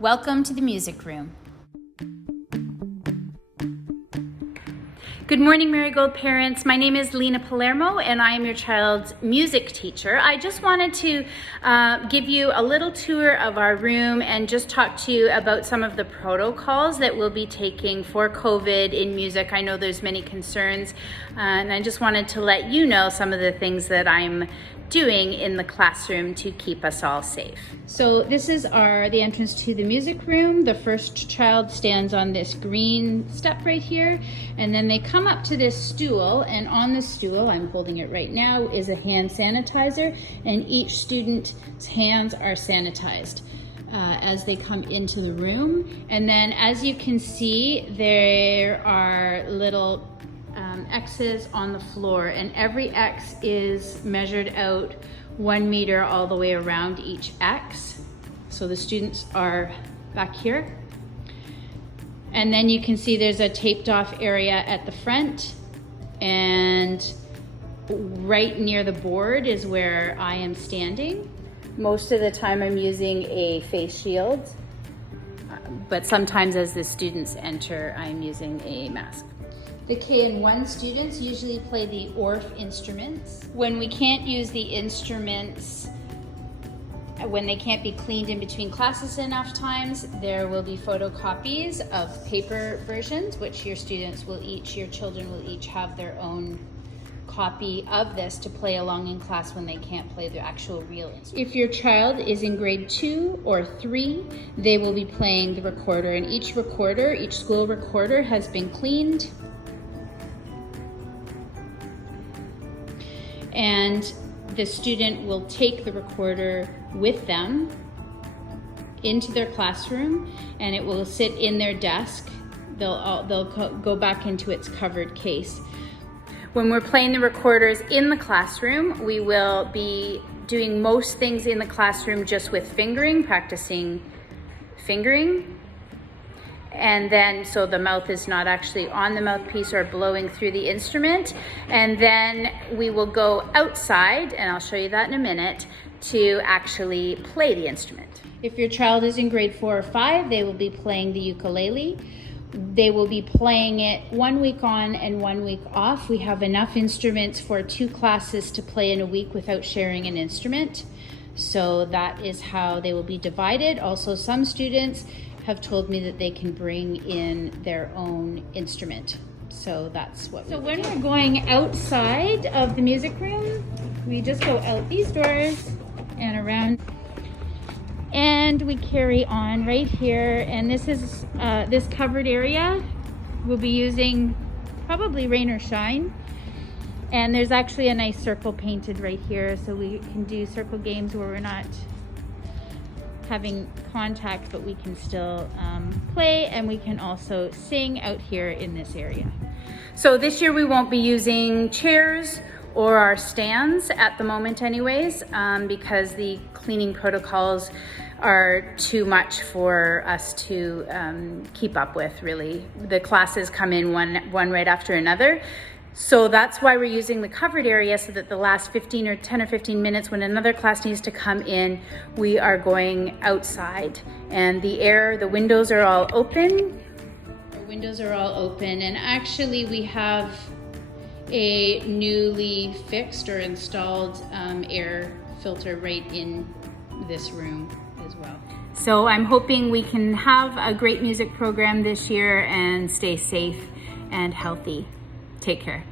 Welcome to the music room. Good morning, Marigold parents. My name is Lena Palermo and I am your child's music teacher. I just wanted to give you a little tour of our room and just talk to you about some of the protocols that we'll be taking for COVID in music. I know there's many concerns and I just wanted to let you know some of the things that I'm doing in the classroom to keep us all safe. So this is the entrance to the music room. The first child stands on this green step right here, and then they come up to this stool, and on the stool, I'm holding it right now, is a hand sanitizer, and each student's hands are sanitized as they come into the room. And then as you can see, there are little X's on the floor, and every X is measured out 1 meter all the way around each X. So the students are back here. And then you can see there's a taped off area at the front, and right near the board is where I am standing. Most of the time I'm using a face shield, but sometimes as the students enter, I'm using a mask. The KN1 students usually play the ORF instruments. When we can't use the instruments, when they can't be cleaned in between classes enough times, there will be photocopies of paper versions, which your children will each have their own copy of this to play along in class when they can't play the actual real instrument. If your child is in grade 2 or 3, they will be playing the recorder, and each school recorder has been cleaned. And the student will take the recorder with them into their classroom, and it will sit in their desk. They'll go back into its covered case. When we're playing the recorders in the classroom, we will be doing most things in the classroom just with fingering, practicing fingering. And then, so the mouth is not actually on the mouthpiece or blowing through the instrument. And then we will go outside, and I'll show you that in a minute, to actually play the instrument. If your child is in grade 4 or 5, they will be playing the ukulele. They will be playing it 1 week on and 1 week off. We have enough instruments for 2 classes to play in a week without sharing an instrument. So that is how they will be divided. Also, some students have told me that they can bring in their own instrument. So that's what we do. So when we're going outside of the music room, we just go out these doors and around, and we carry on right here. And this is this covered area we'll be using probably rain or shine. And there's actually a nice circle painted right here, so we can do circle games where we're not having contact, but we can still play, and we can also sing out here in this area. So this year we won't be using chairs or our stands at the moment anyways, because the cleaning protocols are too much for us to keep up with, really. The classes come in one right after another. So that's why we're using the covered area, so that the last 10 or 15 minutes when another class needs to come in, we are going outside. And the windows are all open. Our windows are all open, and actually we have a newly fixed or installed air filter right in this room as well. So I'm hoping we can have a great music program this year and stay safe and healthy. Take care.